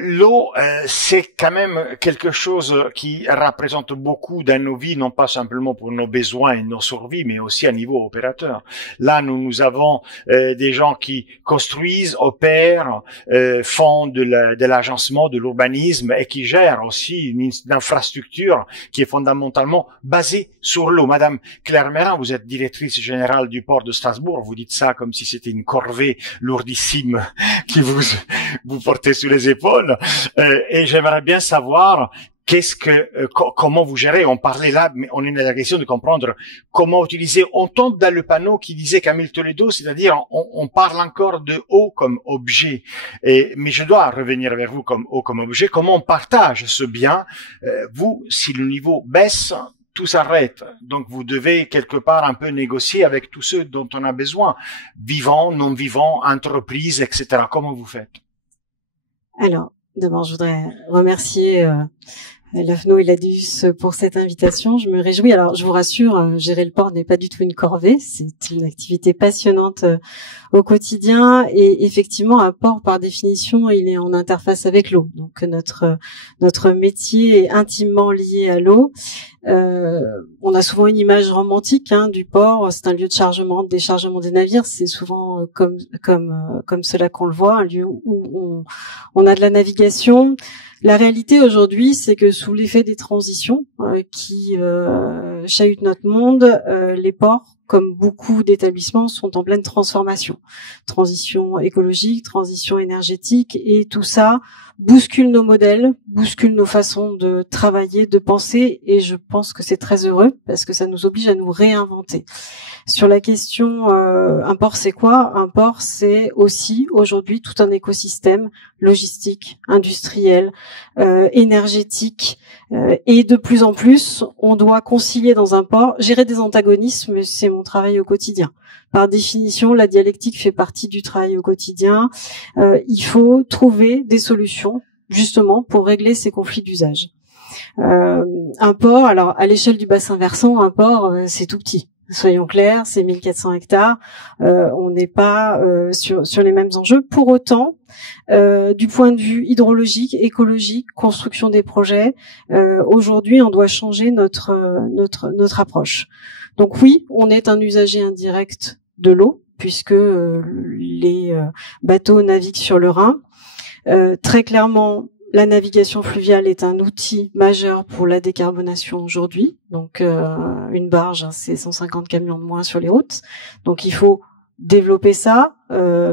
l'eau, c'est quand même quelque chose qui représente beaucoup dans nos vies, non pas simplement pour nos besoins et nos survies, mais aussi à niveau opérateur. Là, nous avons des gens qui construisent, opèrent, font de l'agencement, de l'urbanisme et qui gèrent aussi une infrastructure qui est fondamentalement basée sur l'eau. Madame Claire Mérin, vous êtes directrice générale du port de Strasbourg. Vous dites ça comme si c'était une corvée lourdissime qui vous portez sur les épaules. Et j'aimerais bien savoir comment vous gérez. On parlait là, mais on est dans la question de comprendre comment utiliser. On tombe dans le panneau qui disait Camille Toledo, c'est-à-dire on parle encore de eau comme objet. Mais je dois revenir vers vous comme eau comme objet. Comment on partage ce bien? Vous, si le niveau baisse, tout s'arrête. Donc, vous devez quelque part un peu négocier avec tous ceux dont on a besoin, vivants, non vivants, entreprises, etc. Comment vous faites? Alors, d'abord, je voudrais remercier l'AFNO et l'ADEUS pour cette invitation. Je me réjouis. Alors, je vous rassure, gérer le port n'est pas du tout une corvée. C'est une activité passionnante au quotidien. Et effectivement, un port, par définition, il est en interface avec l'eau. Donc, notre métier est intimement lié à l'eau. On a souvent une image romantique du port. C'est un lieu de chargement, de déchargement des navires. C'est souvent comme cela qu'on le voit, un lieu où on a de la navigation. La réalité aujourd'hui, c'est que sous l'effet des transitions qui chahutent notre monde, les ports, comme beaucoup d'établissements, sont en pleine transformation. Transition écologique, transition énergétique, et tout ça bouscule nos modèles, bouscule nos façons de travailler, de penser, et je pense que c'est très heureux parce que ça nous oblige à nous réinventer. Sur la question, un port c'est quoi? Un port c'est aussi aujourd'hui tout un écosystème logistique, industriel, énergétique, et de plus en plus, on doit concilier dans un port, gérer des antagonismes, c'est mon travail au quotidien. Par définition, la dialectique fait partie du travail au quotidien. Il faut trouver des solutions, justement, pour régler ces conflits d'usage. Un port, alors à l'échelle du bassin versant, un port, c'est tout petit. Soyons clairs, c'est 1400 hectares. On n'est pas sur les mêmes enjeux. Pour autant, du point de vue hydrologique, écologique, construction des projets, aujourd'hui, on doit changer notre approche. Donc oui, on est un usager indirect de l'eau, puisque les bateaux naviguent sur le Rhin. Très clairement, la navigation fluviale est un outil majeur pour la décarbonation aujourd'hui. Donc une barge, c'est 150 camions de moins sur les routes. Donc il faut développer ça,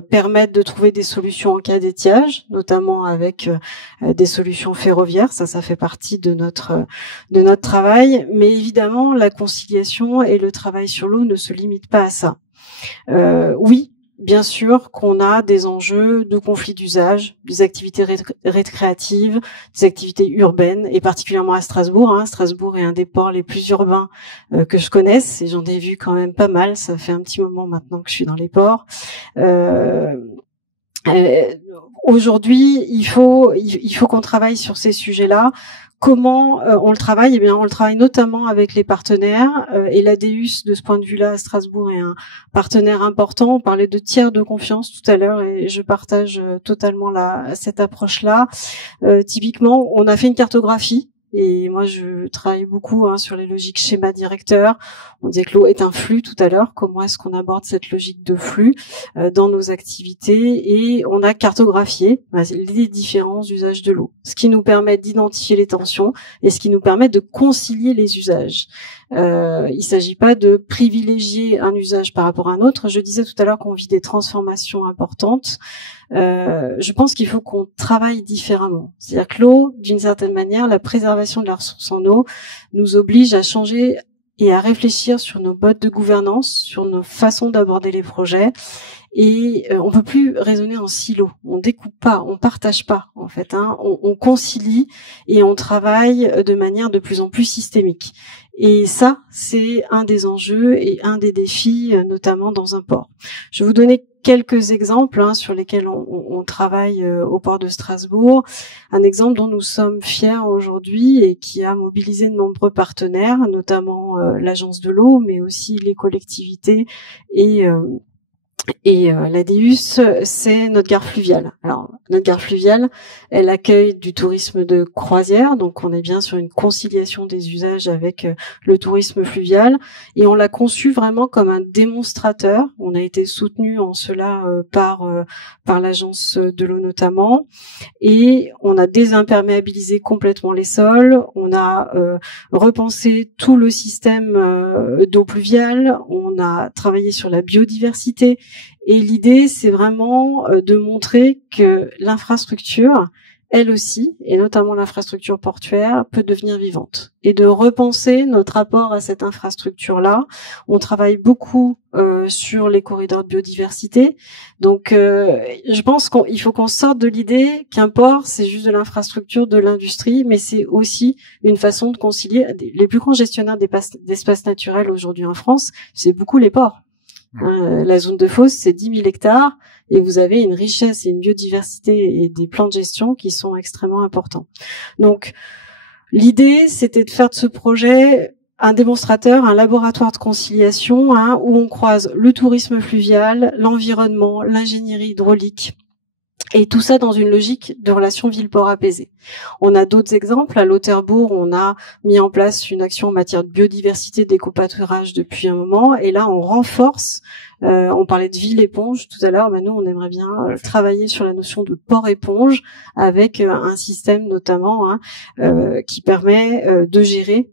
permettre de trouver des solutions en cas d'étiage, notamment avec des solutions ferroviaires. Ça fait partie de notre travail. Mais évidemment, la conciliation et le travail sur l'eau ne se limitent pas à ça. Oui, bien sûr qu'on a des enjeux de conflits d'usage, des activités récréatives, des activités urbaines, et particulièrement à Strasbourg. Strasbourg est un des ports les plus urbains que je connaisse, et j'en ai vu quand même pas mal. Ça fait un petit moment maintenant que je suis dans les ports. Aujourd'hui, il faut qu'on travaille sur ces sujets-là. Comment on le travaille? Eh bien, on le travaille notamment avec les partenaires, et l'ADEUS, de ce point de vue-là, à Strasbourg, est un partenaire important. On parlait de tiers de confiance tout à l'heure, et je partage totalement cette approche-là. Typiquement, on a fait une cartographie. Et moi, je travaille beaucoup sur les logiques schéma directeur. On disait que l'eau est un flux tout à l'heure. Comment est-ce qu'on aborde cette logique de flux dans nos activités? Et on a cartographié les différents usages de l'eau, ce qui nous permet d'identifier les tensions et ce qui nous permet de concilier les usages. Il ne s'agit pas de privilégier un usage par rapport à un autre. Je disais tout à l'heure qu'on vit des transformations importantes. Je pense qu'il faut qu'on travaille différemment. C'est-à-dire que l'eau, d'une certaine manière, la préservation de la ressource en eau nous oblige à changer et à réfléchir sur nos modes de gouvernance, sur nos façons d'aborder les projets. Et on peut plus raisonner en silo. On découpe pas, on partage pas en fait. On concilie et on travaille de manière de plus en plus systémique. Et ça, c'est un des enjeux et un des défis, notamment dans un port. Je vais vous donner quelques exemples sur lesquels on travaille au port de Strasbourg. Un exemple dont nous sommes fiers aujourd'hui et qui a mobilisé de nombreux partenaires, notamment l'agence de l'eau, mais aussi les collectivités et Et l'Adéus, c'est notre gare fluviale. Alors, notre gare fluviale, elle accueille du tourisme de croisière, donc on est bien sur une conciliation des usages avec le tourisme fluvial, et on l'a conçu vraiment comme un démonstrateur. On a été soutenu en cela par l'agence de l'eau notamment, et on a désimperméabilisé complètement les sols, on a repensé tout le système d'eau pluviale, on a travaillé sur la biodiversité. Et l'idée, c'est vraiment de montrer que l'infrastructure, elle aussi, et notamment l'infrastructure portuaire, peut devenir vivante. Et de repenser notre rapport à cette infrastructure-là. On travaille beaucoup sur les corridors de biodiversité. Donc, je pense qu'il faut qu'on sorte de l'idée qu'un port, c'est juste de l'infrastructure, de l'industrie, mais c'est aussi une façon de concilier. Les plus grands gestionnaires d'espaces naturels aujourd'hui en France, c'est beaucoup les ports. La zone de fosse, c'est 10 000 hectares et vous avez une richesse et une biodiversité et des plans de gestion qui sont extrêmement importants. Donc, l'idée, c'était de faire de ce projet un démonstrateur, un laboratoire de conciliation où on croise le tourisme fluvial, l'environnement, l'ingénierie hydraulique, et tout ça dans une logique de relation ville-port apaisée. On a d'autres exemples. À Lauterbourg, on a mis en place une action en matière de biodiversité, d'éco-pâturage depuis un moment. Et là, on renforce. On parlait de ville-éponge tout à l'heure. Nous, on aimerait bien travailler sur la notion de port-éponge avec un système notamment qui permet de gérer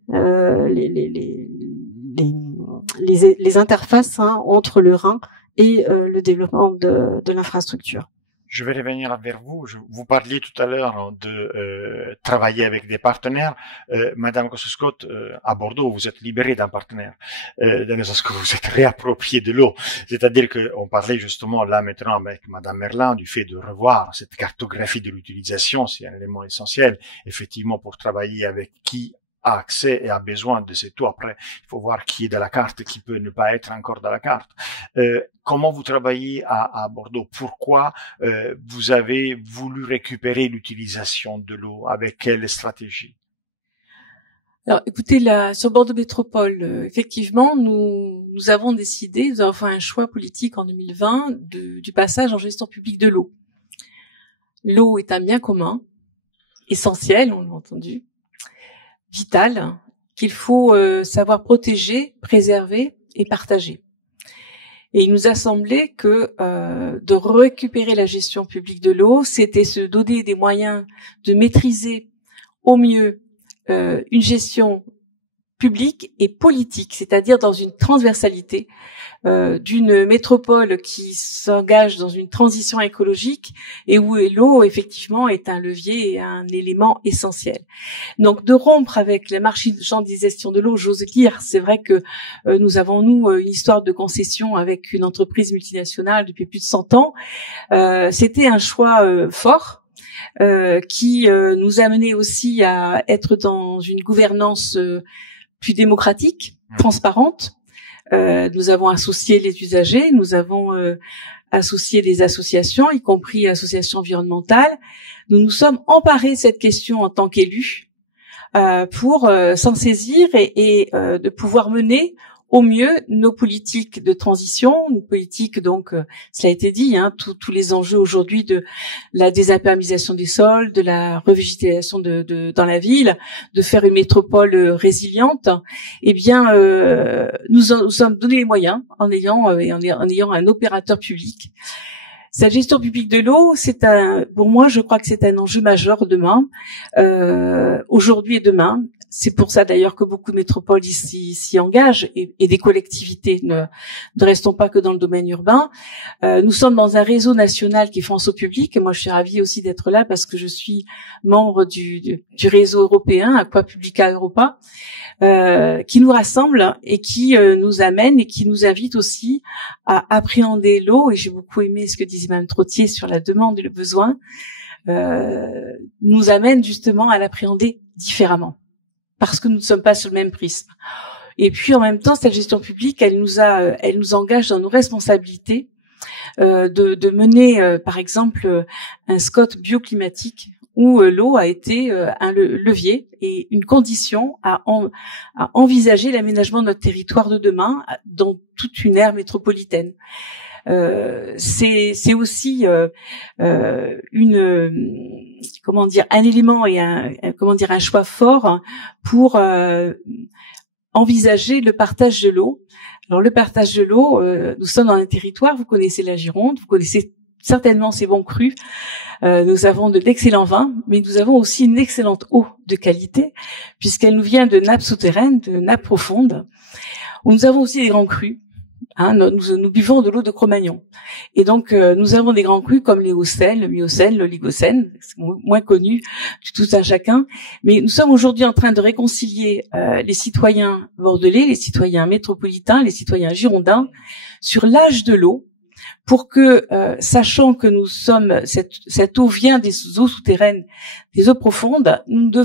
les interfaces entre le Rhin et le développement de l'infrastructure. Je vais revenir vers vous. Vous parliez tout à l'heure de travailler avec des partenaires. Madame Kosciusko-Scott, à Bordeaux, vous êtes libérée d'un partenaire, dans le sens que vous êtes réapproprié de l'eau. C'est-à-dire qu'on parlait justement là maintenant avec Madame Merlin du fait de revoir cette cartographie de l'utilisation. C'est un élément essentiel, effectivement, pour travailler avec qui a accès et a besoin de cette eau. Après, il faut voir qui est dans la carte, qui peut ne pas être encore dans la carte. Comment vous travaillez à Bordeaux? Pourquoi vous avez voulu récupérer l'utilisation de l'eau? Avec quelle stratégie? Alors, écoutez, sur Bordeaux Métropole, effectivement, nous avons décidé, nous avons fait un choix politique en 2020 du passage en gestion publique de l'eau. L'eau est un bien commun, essentiel, on l'a entendu, vital, qu'il faut savoir protéger, préserver et partager. Et il nous a semblé que de récupérer la gestion publique de l'eau, c'était se donner des moyens de maîtriser au mieux une gestion publique et politique, c'est-à-dire dans une transversalité d'une métropole qui s'engage dans une transition écologique et où l'eau, effectivement, est un levier et un élément essentiel. Donc, de rompre avec la marchandisation de l'eau, j'ose dire, c'est vrai que nous avons, une histoire de concession avec une entreprise multinationale depuis plus de 100 ans. C'était un choix fort qui nous a mené aussi à être dans une gouvernance plus démocratique, transparente. Nous avons associé les usagers, nous avons associé les associations, y compris associations environnementales. Nous nous sommes emparés de cette question en tant qu'élus pour s'en saisir et de pouvoir mener au mieux nos politiques de transition, nos politiques, donc, cela a été dit, tous les enjeux aujourd'hui de la désimperméabilisation des sols, de la revégétalisation dans la ville, de faire une métropole résiliente. Eh bien, nous sommes donné les moyens en ayant un opérateur public. Cette gestion publique de l'eau, pour moi, je crois que c'est un enjeu majeur demain, aujourd'hui et demain. C'est pour ça d'ailleurs que beaucoup de métropoles s'y engagent et des collectivités. Ne restons pas que dans le domaine urbain. Nous sommes dans un réseau national qui est France au public. Et moi, je suis ravie aussi d'être là parce que je suis membre du réseau européen Aqua Publica Europa, qui nous rassemble et qui nous amène et qui nous invite aussi à appréhender l'eau. Et j'ai beaucoup aimé ce que disait Mme Trottier sur la demande et le besoin. Nous amène justement à l'appréhender différemment, parce que nous ne sommes pas sur le même prisme. Et puis en même temps, cette gestion publique, elle nous engage dans nos responsabilités de mener, par exemple, un SCOT bioclimatique où l'eau a été un levier et une condition à envisager l'aménagement de notre territoire de demain dans toute une ère métropolitaine. c'est aussi un élément et un choix fort pour envisager le partage de l'eau. Alors le partage de l'eau, nous sommes dans un territoire, vous connaissez la Gironde, vous connaissez certainement ces bons crus. Nous avons de l'excellent vin, mais nous avons aussi une excellente eau de qualité, puisqu'elle nous vient de nappes souterraines, de nappes profondes, où nous avons aussi des grands crus. Nous buvons de l'eau de Cro-Magnon. Et donc, nous avons des grands crus comme les Hauts-Seine, le Miocène, l'Oligocène, moins connus du tout un chacun. Mais nous sommes aujourd'hui en train de réconcilier les citoyens bordelais, les citoyens métropolitains, les citoyens girondins sur l'âge de l'eau, pour que, sachant que cette eau vient des eaux souterraines, des eaux profondes, nous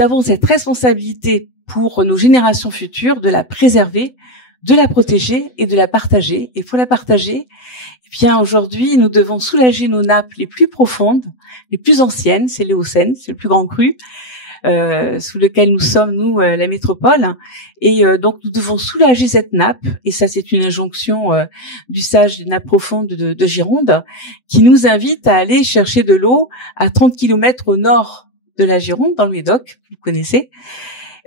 avons cette responsabilité pour nos générations futures de la préserver, de la protéger et de la partager. Et pour la partager, eh bien, aujourd'hui, nous devons soulager nos nappes les plus profondes, les plus anciennes, c'est les Hauts-Seine, c'est le plus grand cru, sous lequel nous sommes, nous, la métropole. Et donc, nous devons soulager cette nappe. Et ça, c'est une injonction du sage des nappes profondes de Gironde, qui nous invite à aller chercher de l'eau à 30 kilomètres au nord de la Gironde, dans le Médoc, vous connaissez.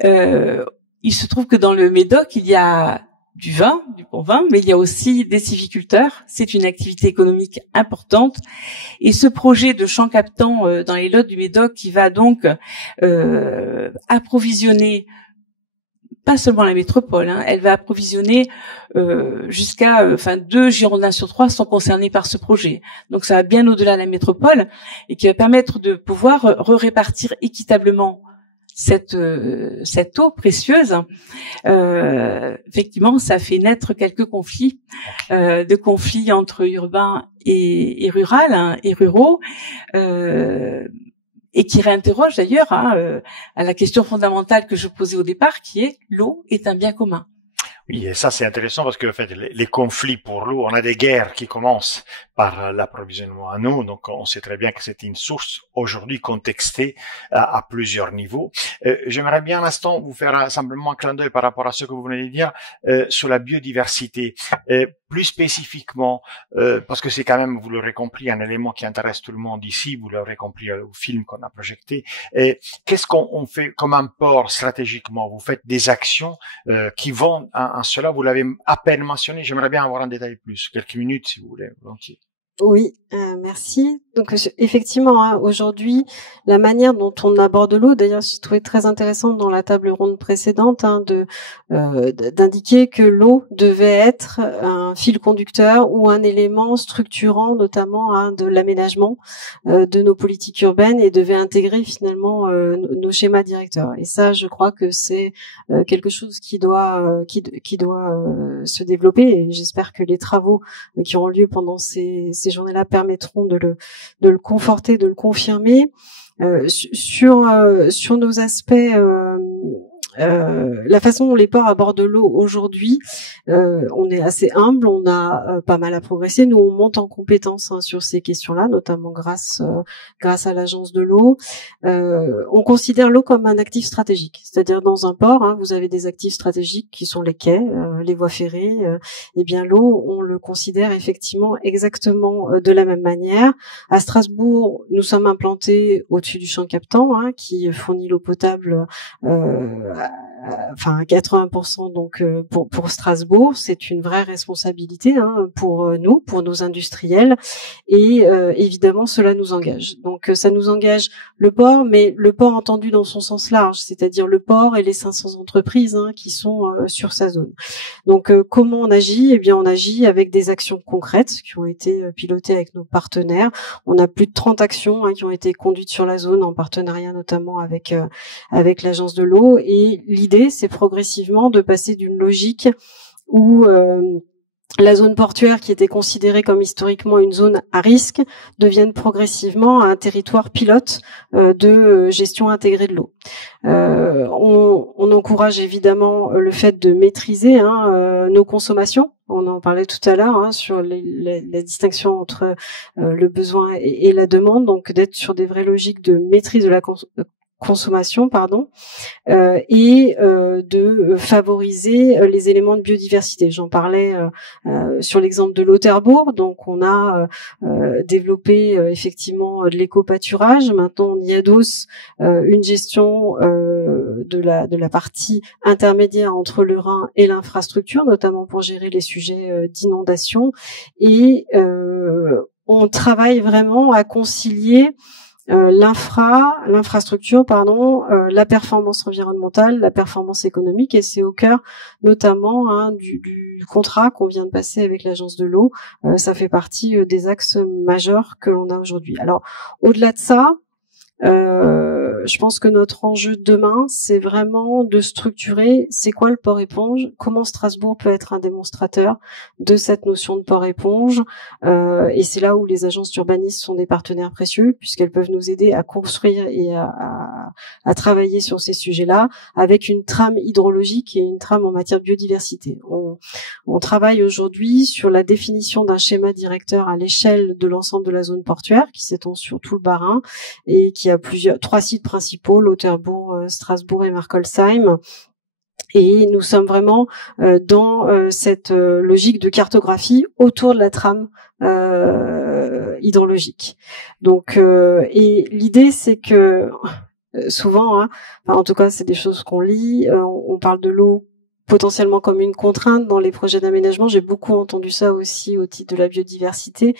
Il se trouve que dans le Médoc, il y a du vin, du bon vin, mais il y a aussi des sylviculteurs. C'est une activité économique importante. Et ce projet de champ captant dans les Lottes du Médoc, qui va donc approvisionner pas seulement la métropole, elle va approvisionner jusqu'à 2 Girondins sur 3 sont concernés par ce projet. Donc ça va bien au-delà de la métropole et qui va permettre de pouvoir répartir équitablement cette eau précieuse. Effectivement, ça fait naître quelques conflits, de conflits entre urbains et rural et ruraux, et qui réinterroge d'ailleurs à la question fondamentale que je posais au départ, qui est l'eau est un bien commun. Oui, et ça c'est intéressant parce que en fait les conflits pour l'eau, on a des guerres qui commencent par l'approvisionnement en eau, donc on sait très bien que c'est une source aujourd'hui contextée à plusieurs niveaux. J'aimerais bien à l'instant vous faire simplement un clin d'œil par rapport à ce que vous venez de dire sur la biodiversité, plus spécifiquement parce que c'est quand même, vous l'aurez compris, un élément qui intéresse tout le monde ici, vous l'aurez compris au film qu'on a projeté. Qu'est-ce qu'on fait comme apport stratégiquement? Vous faites des actions qui vont en cela, vous l'avez à peine mentionné, j'aimerais bien avoir un détail plus, quelques minutes si vous voulez, volontiers. Oui, merci. Donc effectivement, aujourd'hui, la manière dont on aborde l'eau, d'ailleurs, je trouvais très intéressant dans la table ronde précédente d'indiquer que l'eau devait être un fil conducteur ou un élément structurant, notamment de l'aménagement de nos politiques urbaines, et devait intégrer finalement nos schémas directeurs. Et ça, je crois que c'est quelque chose qui doit se développer. Et j'espère que les travaux qui auront lieu pendant ces journées-là permettront de le conforter, de le confirmer. Sur nos aspects, la façon dont les ports abordent l'eau aujourd'hui, on est assez humble, on a pas mal à progresser. Nous, on monte en compétences sur ces questions-là, notamment grâce à l'agence de l'eau. On considère l'eau comme un actif stratégique, c'est-à-dire dans un port, vous avez des actifs stratégiques qui sont les quais, les voies ferrées. Et bien l'eau, on le considère effectivement exactement de la même manière. À Strasbourg, nous sommes implantés au-dessus du champ captant, qui fournit l'eau potable. 80% donc pour Strasbourg, c'est une vraie responsabilité pour nous, pour nos industriels, et évidemment cela nous engage. Donc ça nous engage le port, mais le port entendu dans son sens large, c'est-à-dire le port et les 500 entreprises qui sont sur sa zone. Donc comment on agit? Eh bien on agit avec des actions concrètes qui ont été pilotées avec nos partenaires. On a plus de 30 actions qui ont été conduites sur la zone en partenariat notamment avec l'agence de l'eau, et l'idée c'est progressivement de passer d'une logique où la zone portuaire, qui était considérée comme historiquement une zone à risque, devienne progressivement un territoire pilote de gestion intégrée de l'eau. On encourage évidemment le fait de maîtriser nos consommations. On en parlait tout à l'heure sur la distinction entre le besoin et la demande, donc d'être sur des vraies logiques de maîtrise de la consommation, et de favoriser les éléments de biodiversité. J'en parlais sur l'exemple de Lauterbourg. Donc, on a développé effectivement de l'éco-pâturage. Maintenant, on y adosse une gestion de la partie intermédiaire entre le Rhin et l'infrastructure, notamment pour gérer les sujets d'inondation. Et on travaille vraiment à concilier l'infrastructure, la performance environnementale, la performance économique, et c'est au cœur notamment du contrat qu'on vient de passer avec l'Agence de l'eau. Ça fait partie des axes majeurs que l'on a aujourd'hui. Alors, au-delà de ça, je pense que notre enjeu demain, c'est vraiment de structurer c'est quoi le port éponge, comment Strasbourg peut être un démonstrateur de cette notion de port éponge, et c'est là où les agences d'urbanisme sont des partenaires précieux, puisqu'elles peuvent nous aider à construire et à travailler sur ces sujets-là, avec une trame hydrologique et une trame en matière de biodiversité. On travaille aujourd'hui sur la définition d'un schéma directeur à l'échelle de l'ensemble de la zone portuaire, qui s'étend sur tout le Bas-Rhin, et qui a trois sites principaux, Lauterbourg, Strasbourg et Markolsheim. Et nous sommes vraiment dans cette logique de cartographie autour de la trame hydrologique. Donc, et l'idée, c'est que souvent, en tout cas, c'est des choses qu'on lit, on parle de l'eau potentiellement comme une contrainte dans les projets d'aménagement. J'ai beaucoup entendu ça aussi au titre de la biodiversité.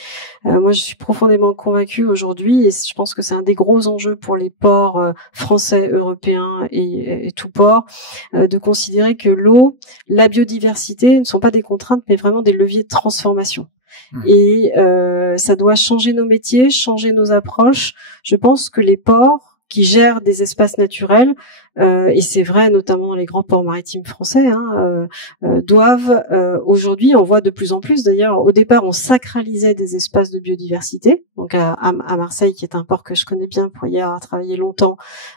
Moi, je suis profondément convaincue aujourd'hui, et je pense que c'est un des gros enjeux pour les ports français, européens et tout port, de considérer que l'eau, la biodiversité ne sont pas des contraintes, mais vraiment des leviers de transformation. Et ça doit changer nos métiers, changer nos approches. Je pense que les ports qui gèrent des espaces naturels, et c'est vrai notamment dans les grands ports maritimes français, doivent aujourd'hui, on voit de plus en plus d'ailleurs, au départ on sacralisait des espaces de biodiversité, donc à Marseille, qui est un port que je connais bien pour y avoir travaillé longtemps,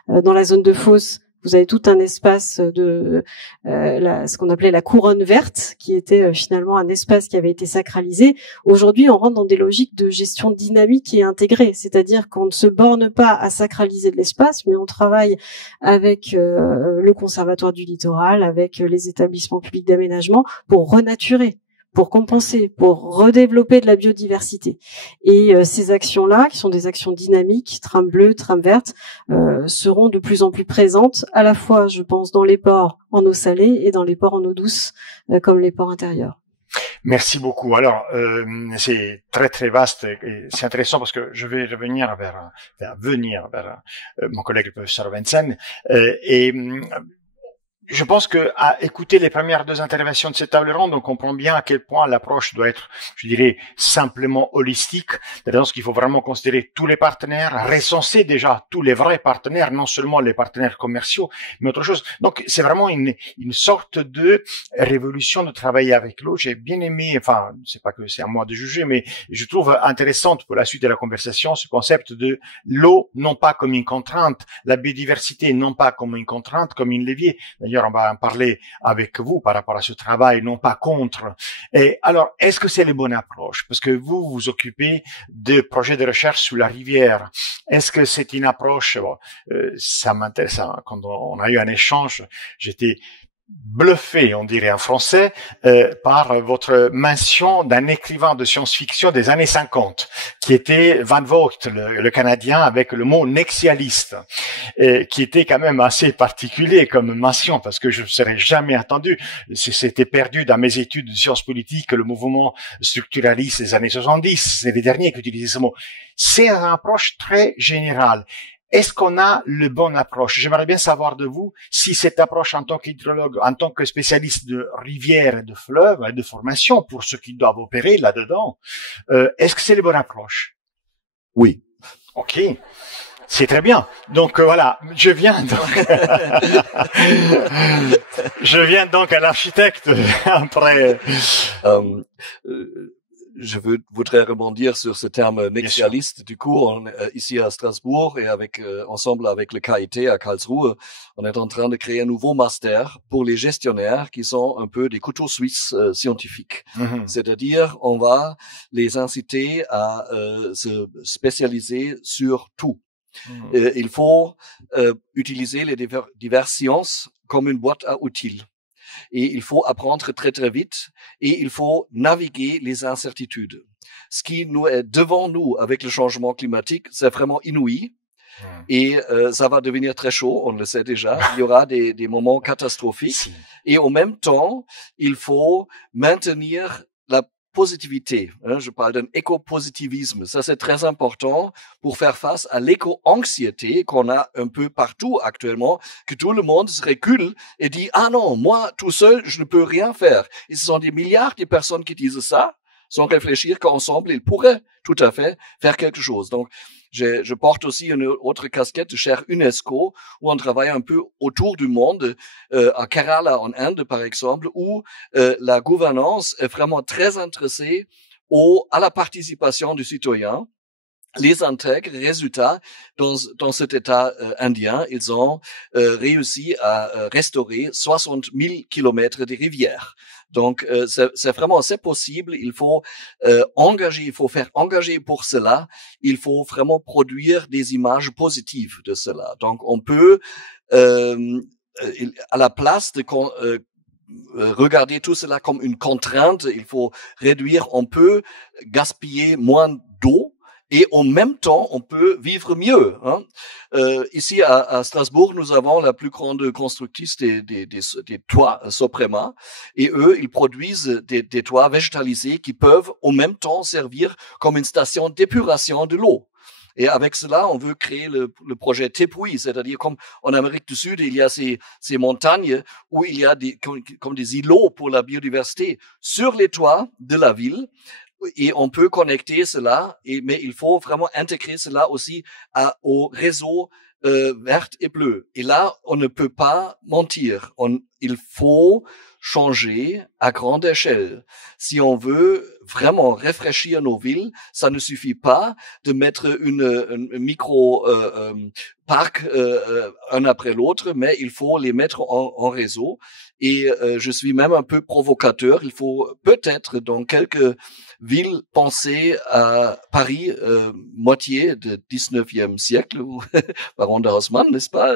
dans la zone de Fos, vous avez tout un espace de ce qu'on appelait la couronne verte, qui était finalement un espace qui avait été sacralisé. Aujourd'hui, on rentre dans des logiques de gestion dynamique et intégrée, c'est-à-dire qu'on ne se borne pas à sacraliser de l'espace, mais on travaille avec le Conservatoire du littoral, avec les établissements publics d'aménagement pour renaturer, pour compenser, pour redévelopper de la biodiversité. Et ces actions-là, qui sont des actions dynamiques, trame bleue, trame verte, seront de plus en plus présentes, à la fois, je pense, dans les ports en eau salée et dans les ports en eau douce, comme les ports intérieurs. Merci beaucoup. Alors, c'est très très vaste et c'est intéressant parce que je vais revenir vers mon collègue le professeur Wensen et je pense que à écouter les premières deux interventions de cette table ronde, on comprend bien à quel point l'approche doit être, je dirais, simplement holistique. C'est-à-dire qu'il faut vraiment considérer tous les partenaires, recenser déjà tous les vrais partenaires, non seulement les partenaires commerciaux, mais autre chose. Donc, c'est vraiment une sorte de révolution de travailler avec l'eau. J'ai bien aimé, enfin, c'est pas que c'est à moi de juger, mais je trouve intéressante pour la suite de la conversation ce concept de l'eau non pas comme une contrainte, la biodiversité non pas comme une contrainte, comme une levier. D'ailleurs, on va en parler avec vous par rapport à ce travail, non pas contre. Et alors, est-ce que c'est la bonne approche? Parce que vous vous occupez de projets de recherche sur la rivière. Est-ce que c'est une approche, ça m'intéresse, quand on a eu un échange, j'étais bluffé, on dirait en français, par votre mention d'un écrivain de science-fiction des années 50, qui était Van Vogt, le Canadien, avec le mot nexialiste, qui était quand même assez particulier comme mention, parce que je ne serais jamais attendu. C'était perdu dans mes études de sciences politiques, le mouvement structuraliste des années 70, c'est les derniers qui utilisaient ce mot. C'est une approche très générale. Est-ce qu'on a le bon approche? J'aimerais bien savoir de vous si cette approche en tant qu'hydrologue, en tant que spécialiste de rivières et de fleuves et de formation pour ceux qui doivent opérer là-dedans, est-ce que c'est la bonne approche? Oui. Ok. C'est très bien. Donc voilà, je viens donc à l'architecte après. Je voudrais rebondir sur ce terme nexialiste. Du coup, ici à Strasbourg et ensemble avec le KIT à Karlsruhe, on est en train de créer un nouveau master pour les gestionnaires qui sont un peu des couteaux suisses scientifiques. Mm-hmm. C'est-à-dire, on va les inciter à se spécialiser sur tout. Il faut utiliser les diverses sciences comme une boîte à outils. Et il faut apprendre très très vite et il faut naviguer les incertitudes. Ce qui nous est devant nous avec le changement climatique, c'est vraiment inouï. Et ça va devenir très chaud, on le sait déjà. Il y aura des moments catastrophiques. Et en même temps, il faut maintenir la positivité. Je parle d'un éco-positivisme. Ça, c'est très important pour faire face à l'éco-anxiété qu'on a un peu partout actuellement, que tout le monde se recule et dit « Ah non, moi, tout seul, je ne peux rien faire. » Et ce sont des milliards de personnes qui disent ça, sans réfléchir qu'ensemble, ils pourraient tout à fait faire quelque chose. Donc, je porte aussi une autre casquette de chaire UNESCO, où on travaille un peu autour du monde, à Kerala en Inde, par exemple, où la gouvernance est vraiment très intéressée à la participation du citoyen. Les intègres, résultat, dans cet État indien, ils ont réussi à restaurer 60 000 kilomètres de rivières. Donc, c'est vraiment, c'est possible. Il faut engager, il faut faire engager pour cela. Il faut vraiment produire des images positives de cela. Donc, on peut, à la place de regarder tout cela comme une contrainte, il faut réduire, on peut gaspiller moins d'eau. Et en même temps, on peut vivre mieux. Ici à Strasbourg, nous avons la plus grande constructrice des toits Soprema, et eux, ils produisent des toits végétalisés qui peuvent en même temps servir comme une station d'épuration de l'eau. Et avec cela, on veut créer le projet Tepuy, c'est-à-dire comme en Amérique du Sud, il y a ces montagnes où il y a comme des îlots pour la biodiversité sur les toits de la ville. Et on peut connecter cela, mais il faut vraiment intégrer cela aussi au réseau vert et bleu. Et là, on ne peut pas mentir. Il faut changer à grande échelle. Si on veut vraiment rafraîchir nos villes, ça ne suffit pas de mettre une micro parc un après l'autre, mais il faut les mettre en réseau. Et je suis même un peu provocateur. Il faut peut-être dans quelques villes penser à Paris, moitié du 19e siècle, ou Baron de Haussmann, n'est-ce pas?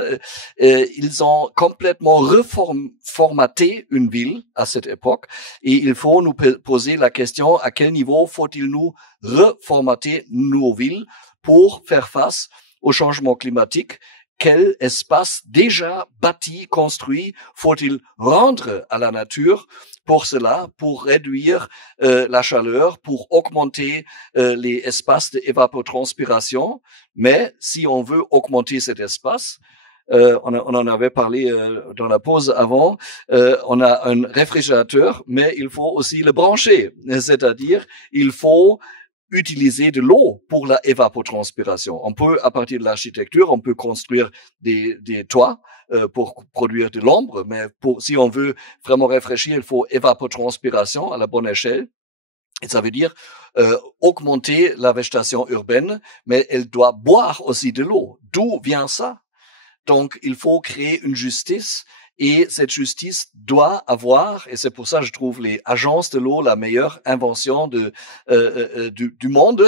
Ils ont complètement reformaté une ville à cette époque, et il faut nous poser la question à quel niveau faut-il nous reformater nos villes pour faire face au changement climatique. Quel espace déjà bâti, construit, faut-il rendre à la nature pour cela, pour réduire la chaleur, pour augmenter les espaces d'évapotranspiration. Mais si on veut augmenter cet espace, on en avait parlé dans la pause avant, on a un réfrigérateur, mais il faut aussi le brancher, c'est-à-dire il faut utiliser de l'eau pour la évapotranspiration. On peut, à partir de l'architecture, on peut construire des toits pour produire de l'ombre, mais si on veut vraiment réfléchir, il faut évapotranspiration à la bonne échelle. Et ça veut dire augmenter la végétation urbaine, mais elle doit boire aussi de l'eau. D'où vient ça? Donc, il faut créer une justice. Et cette justice doit avoir, et c'est pour ça que je trouve les agences de l'eau la meilleure invention du monde,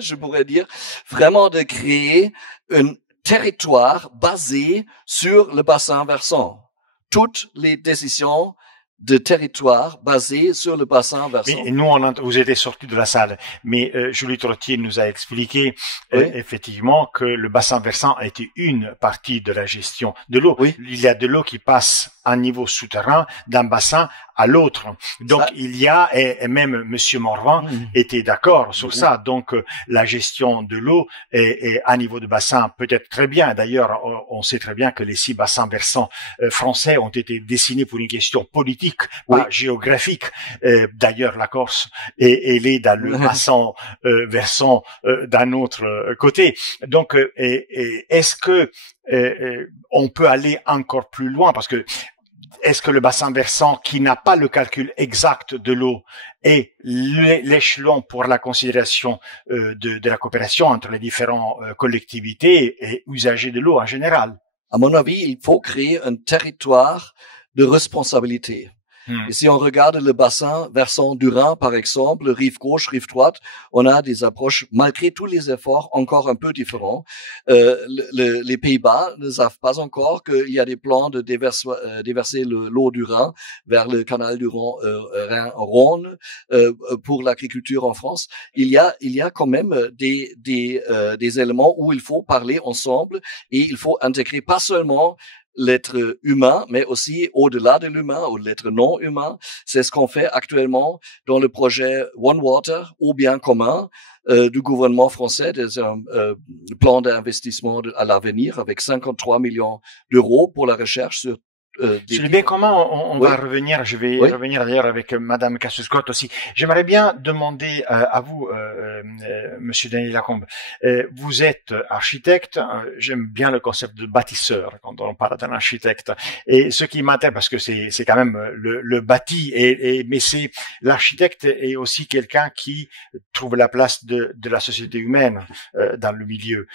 je pourrais dire, vraiment de créer un territoire basé sur le bassin versant. Toutes les décisions de territoire basées sur le bassin versant. Mais nous, vous étiez sortis de la salle, mais Julie Trottier nous a expliqué effectivement que le bassin versant a été une partie de la gestion de l'eau. Oui. Il y a de l'eau qui passe à niveau souterrain d'un bassin à l'autre. Donc il y a, et même Monsieur Morvan était d'accord sur ça. Donc la gestion de l'eau est à niveau de bassin peut-être très bien. D'ailleurs, on sait très bien que les 6 bassins versants français ont été dessinés pour une question politique, pas géographique. D'ailleurs, la Corse elle est dans le bassin versant d'un autre côté. Donc, est-ce que on peut aller encore plus loin, parce que est-ce que le bassin versant, qui n'a pas le calcul exact de l'eau, est l'échelon pour la considération de la coopération entre les différentes collectivités et usagers de l'eau en général? À mon avis, il faut créer un territoire de responsabilité. Et si on regarde le bassin versant du Rhin, par exemple, rive gauche, rive droite, on a des approches, malgré tous les efforts, encore un peu différents. Les Pays-Bas ne savent pas encore qu'il y a des plans de déverser l'eau du Rhin vers le canal du Rhin-Rhône pour l'agriculture en France. Il y a quand même des éléments où il faut parler ensemble et il faut intégrer pas seulement l'être humain, mais aussi au-delà de l'humain, ou l'être non humain. C'est ce qu'on fait actuellement dans le projet One Water, au bien commun, du gouvernement français, des plan d'investissement à l'avenir avec 53 millions d'euros pour la recherche sur sur le bien commun, on oui. va revenir. Je vais oui. revenir d'ailleurs avec Madame Cassel-Scott aussi. J'aimerais bien demander à vous, Monsieur Daniel Lacombe. Vous êtes architecte. J'aime bien le concept de bâtisseur quand on parle d'un architecte. Et ce qui m'intéresse, parce que c'est quand même le bâti, mais c'est l'architecte est aussi quelqu'un qui trouve la place de la société humaine dans le milieu.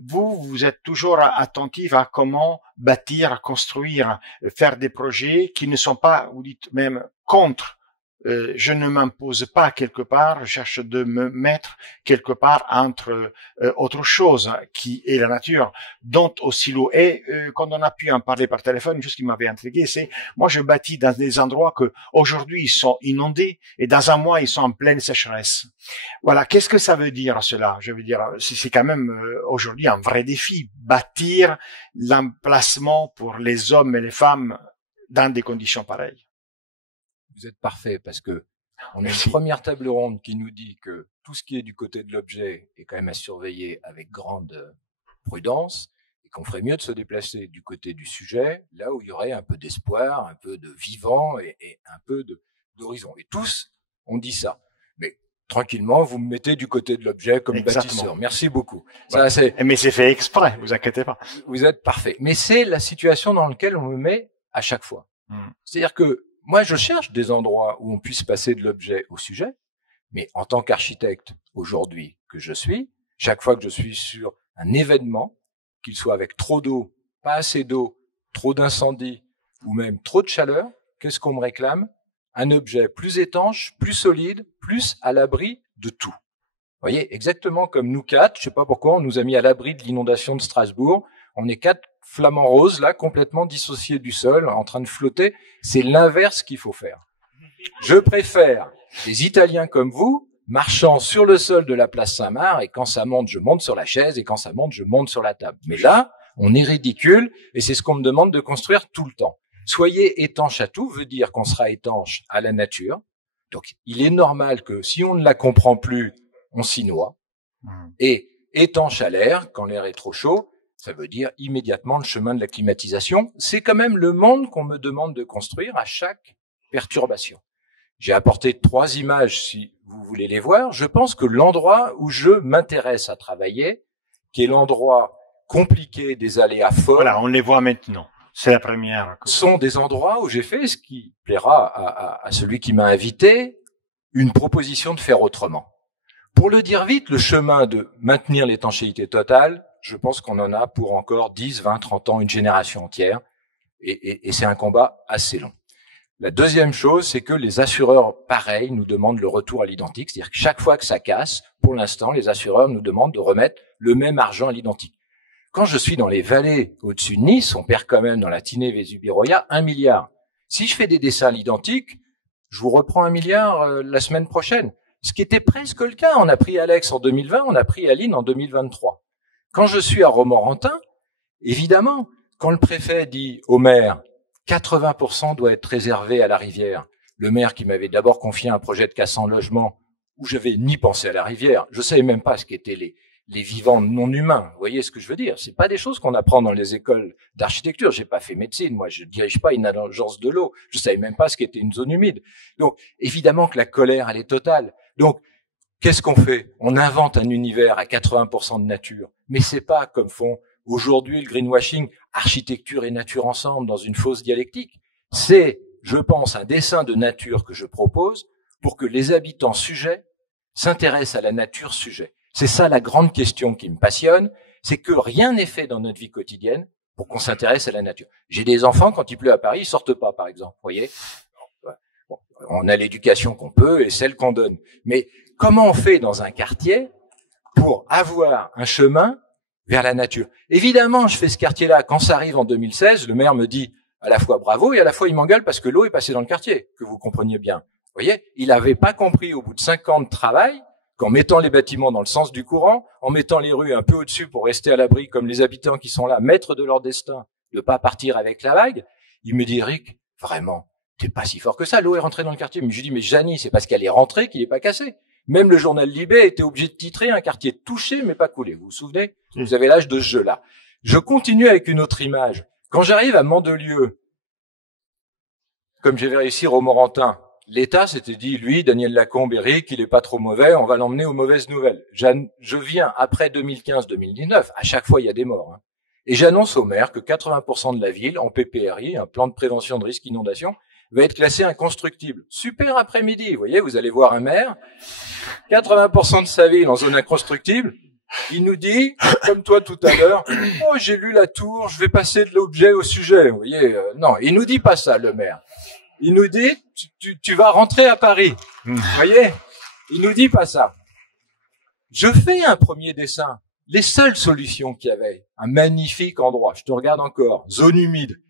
Vous êtes toujours attentif à comment bâtir, construire, faire des projets qui ne sont pas, vous dites même, contre. Je ne m'impose pas quelque part, je cherche de me mettre quelque part entre autre chose qui est la nature, dont aussi l'eau. Et quand on a pu en parler par téléphone, une chose qui m'avait intrigué, c'est moi je bâtis dans des endroits que aujourd'hui ils sont inondés et dans un mois ils sont en pleine sécheresse. Voilà, qu'est-ce que ça veut dire cela? Je veux dire, c'est quand même aujourd'hui un vrai défi, bâtir l'emplacement pour les hommes et les femmes dans des conditions pareilles. Vous êtes parfait parce que on a une première table ronde qui nous dit que tout ce qui est du côté de l'objet est quand même à surveiller avec grande prudence et qu'on ferait mieux de se déplacer du côté du sujet, là où il y aurait un peu d'espoir, un peu de vivant et un peu d'horizon. Et tous, on dit ça. Mais tranquillement, vous me mettez du côté de l'objet comme bâtisseur. Merci beaucoup. Ouais. Ça, mais c'est fait exprès, vous inquiétez pas. Vous êtes parfait. Mais c'est la situation dans laquelle on me met à chaque fois. C'est-à-dire que moi, je cherche des endroits où on puisse passer de l'objet au sujet, mais en tant qu'architecte, aujourd'hui, que je suis, chaque fois que je suis sur un événement, qu'il soit avec trop d'eau, pas assez d'eau, trop d'incendie, ou même trop de chaleur, qu'est-ce qu'on me réclame? Un objet plus étanche, plus solide, plus à l'abri de tout. Vous voyez, exactement comme nous quatre, je sais pas pourquoi, on nous a mis à l'abri de l'inondation de Strasbourg, on est quatre flamants roses, là, complètement dissociés du sol, en train de flotter. C'est l'inverse qu'il faut faire. Je préfère des Italiens comme vous, marchant sur le sol de la place Saint-Marc, et quand ça monte, je monte sur la chaise, et quand ça monte, je monte sur la table. Mais là, on est ridicule, et c'est ce qu'on me demande de construire tout le temps. Soyez étanche à tout, veut dire qu'on sera étanche à la nature. Donc, il est normal que si on ne la comprend plus, on s'y noie. Et étanche à l'air, quand l'air est trop chaud, ça veut dire immédiatement le chemin de la climatisation. C'est quand même le monde qu'on me demande de construire à chaque perturbation. J'ai apporté 3 images, si vous voulez les voir. Je pense que l'endroit où je m'intéresse à travailler, qui est l'endroit compliqué des aléas forts. Voilà, on les voit maintenant. C'est la première. Sont des endroits où j'ai fait ce qui plaira à celui qui m'a invité, une proposition de faire autrement. Pour le dire vite, le chemin de maintenir l'étanchéité totale, je pense qu'on en a pour encore 10, 20, 30 ans, une génération entière. Et c'est un combat assez long. La deuxième chose, c'est que les assureurs, pareil, nous demandent le retour à l'identique. C'est-à-dire que chaque fois que ça casse, pour l'instant, les assureurs nous demandent de remettre le même argent à l'identique. Quand je suis dans les vallées au-dessus de Nice, on perd quand même dans la Tinée-Vésubiroya 1 milliard. Si je fais des dessins à l'identique, je vous reprends 1 milliard la semaine prochaine. Ce qui était presque le cas. On a pris Alex en 2020, on a pris Aline en 2023. Quand je suis à Romorantin, évidemment, quand le préfet dit au maire 80% doit être réservé à la rivière, le maire qui m'avait d'abord confié un projet de 400 logements où je n'avais ni pensé à la rivière, je savais même pas ce qu'étaient les vivants non humains. Vous voyez ce que je veux dire? C'est pas des choses qu'on apprend dans les écoles d'architecture. J'ai pas fait médecine, moi, je dirige pas une agence de l'eau. Je savais même pas ce qu'était une zone humide. Donc, évidemment que la colère, elle est totale. Donc, qu'est-ce qu'on fait? On invente un univers à 80% de nature. Mais c'est pas comme font aujourd'hui le greenwashing, architecture et nature ensemble dans une fausse dialectique. C'est, je pense, un dessin de nature que je propose pour que les habitants sujets s'intéressent à la nature sujet. C'est ça la grande question qui me passionne, c'est que rien n'est fait dans notre vie quotidienne pour qu'on s'intéresse à la nature. J'ai des enfants, quand il pleut à Paris, ils sortent pas, par exemple, vous voyez. on a l'éducation qu'on peut et celle qu'on donne. Mais comment on fait dans un quartier pour avoir un chemin vers la nature? Évidemment, je fais ce quartier-là. Quand ça arrive en 2016, le maire me dit à la fois bravo et à la fois il m'engueule parce que l'eau est passée dans le quartier, que vous compreniez bien. Vous voyez, il n'avait pas compris au bout de 5 ans de travail qu'en mettant les bâtiments dans le sens du courant, en mettant les rues un peu au-dessus pour rester à l'abri comme les habitants qui sont là, maîtres de leur destin, de pas partir avec la vague, il me dit, Eric, vraiment, t'es pas si fort que ça, l'eau est rentrée dans le quartier. Mais je lui dis, mais Janie, c'est parce qu'elle est rentrée qu'il n'est pas cassé. Même le journal Libé était obligé de titrer un quartier touché mais pas coulé. Vous vous souvenez? Vous avez l'âge de ce jeu-là. Je continue avec une autre image. Quand j'arrive à Mandelieu, comme j'ai réussi Romorantin, l'État s'était dit, lui, Daniel Lacombe, Eric, il est pas trop mauvais, on va l'emmener aux mauvaises nouvelles. Je viens après 2015-2019, à chaque fois il y a des morts, hein. Et j'annonce au maire que 80% de la ville, en PPRI, un plan de prévention de risque inondation, va être classé inconstructible. Super après-midi, vous voyez, vous allez voir un maire, 80% de sa ville en zone inconstructible, il nous dit, comme toi tout à l'heure, oh, j'ai lu la tour, je vais passer de l'objet au sujet, vous voyez. Non, il nous dit pas ça, le maire. Il nous dit, tu vas rentrer à Paris. Vous voyez? Il nous dit pas ça. Je fais un premier dessin. Les seules solutions qu'il y avait, un magnifique endroit, je te regarde encore, zone humide.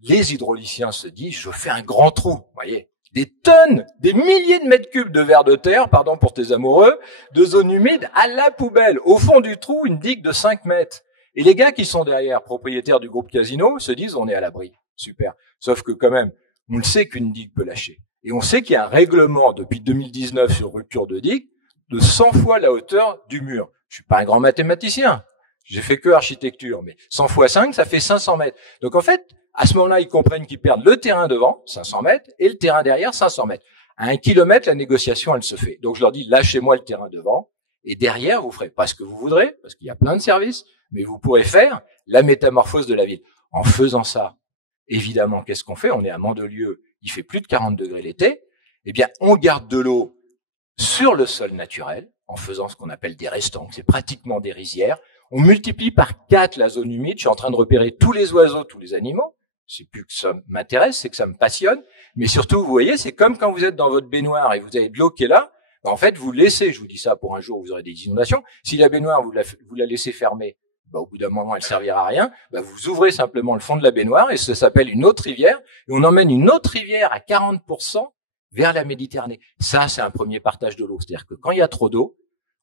Les hydrauliciens se disent, je fais un grand trou, vous voyez, des tonnes, des milliers de mètres cubes de vers de terre, pardon pour tes amoureux, de zone humide à la poubelle. Au fond du trou, une digue de 5 mètres. Et les gars qui sont derrière, propriétaires du groupe Casino, se disent, on est à l'abri. Super. Sauf que quand même, on le sait qu'une digue peut lâcher. Et on sait qu'il y a un règlement depuis 2019 sur rupture de digue de 100 fois la hauteur du mur. Je suis pas un grand mathématicien. J'ai fait que architecture, mais 100 fois 5, ça fait 500 mètres. Donc en fait, à ce moment-là, ils comprennent qu'ils perdent le terrain devant, 500 mètres, et le terrain derrière, 500 mètres. À 1 kilomètre, la négociation, elle se fait. Donc je leur dis, lâchez-moi le terrain devant, et derrière, vous ferez pas ce que vous voudrez, parce qu'il y a plein de services, mais vous pourrez faire la métamorphose de la ville. En faisant ça, évidemment, qu'est-ce qu'on fait? On est à Mandelieu, il fait plus de 40 degrés l'été. Eh bien, on garde de l'eau sur le sol naturel, en faisant ce qu'on appelle des restants, c'est pratiquement des rizières. On multiplie par 4 la zone humide. Je suis en train de repérer tous les oiseaux, tous les animaux. C'est plus que ça m'intéresse, c'est que ça me passionne. Mais surtout, vous voyez, c'est comme quand vous êtes dans votre baignoire et vous avez de l'eau qui est là. En fait, vous laissez, je vous dis ça pour un jour où vous aurez des inondations. Si la baignoire, vous la laissez fermée, au bout d'un moment, elle servira à rien. Vous ouvrez simplement le fond de la baignoire et ça s'appelle une autre rivière. Et on emmène une autre rivière à 40% vers la Méditerranée. Ça, c'est un premier partage de l'eau. C'est-à-dire que quand il y a trop d'eau,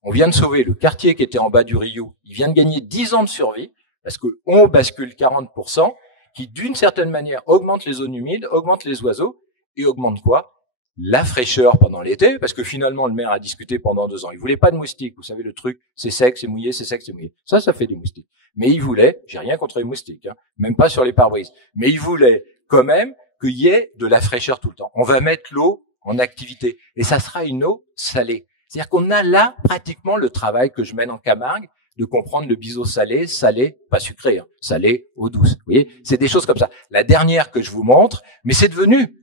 on vient de sauver le quartier qui était en bas du Rio. Il vient de gagner 10 ans de survie parce que on bascule 40% qui, d'une certaine manière, augmente les zones humides, augmente les oiseaux et augmente quoi? La fraîcheur pendant l'été, parce que finalement, le maire a discuté pendant 2 ans. Il voulait pas de moustiques. Vous savez, le truc, c'est sec, c'est mouillé, c'est sec, c'est mouillé. Ça fait des moustiques. Mais il voulait, j'ai rien contre les moustiques, hein, même pas sur les pare-brises, mais il voulait quand même qu'il y ait de la fraîcheur tout le temps. On va mettre l'eau en activité et ça sera une eau salée. C'est-à-dire qu'on a là pratiquement le travail que je mène en Camargue de comprendre le biseau salé, pas sucré, hein, salé, eau douce. Vous voyez, c'est des choses comme ça. La dernière que je vous montre, mais c'est devenu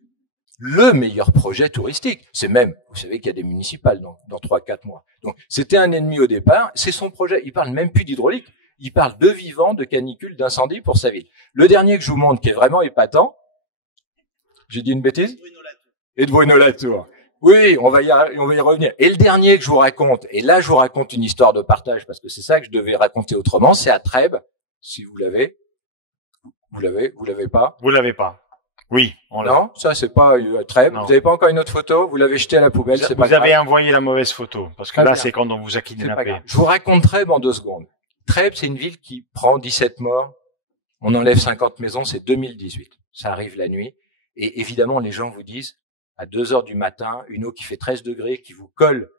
le meilleur projet touristique. C'est même, vous savez qu'il y a des municipales dans 3-4 mois. Donc, c'était un ennemi au départ. C'est son projet. Il parle même plus d'hydraulique. Il parle de vivant, de canicule, d'incendie pour sa ville. Le dernier que je vous montre, qui est vraiment épatant, j'ai dit une bêtise? Et de Bruno-Latour. Oui, on va y revenir. Et le dernier que je vous raconte, et là je vous raconte une histoire de partage, parce que c'est ça que je devais raconter autrement, c'est à Trèbes, si vous l'avez. Vous l'avez pas? Vous l'avez pas. Oui, on l'a. Non, ça c'est pas Trèbes. Non. Vous avez pas encore une autre photo? Vous l'avez jetée à la poubelle, c'est pas grave. Vous avez envoyé la mauvaise photo, parce que Très là bien. c'est quand on vous a kidnappé. Je vous raconte Trèbes en 2 secondes. Trèbes, c'est une ville qui prend 17 morts. On enlève 50 maisons, c'est 2018. Ça arrive la nuit. Et évidemment, les gens vous disent, à 2 heures du matin, une eau qui fait 13 degrés, qui vous colle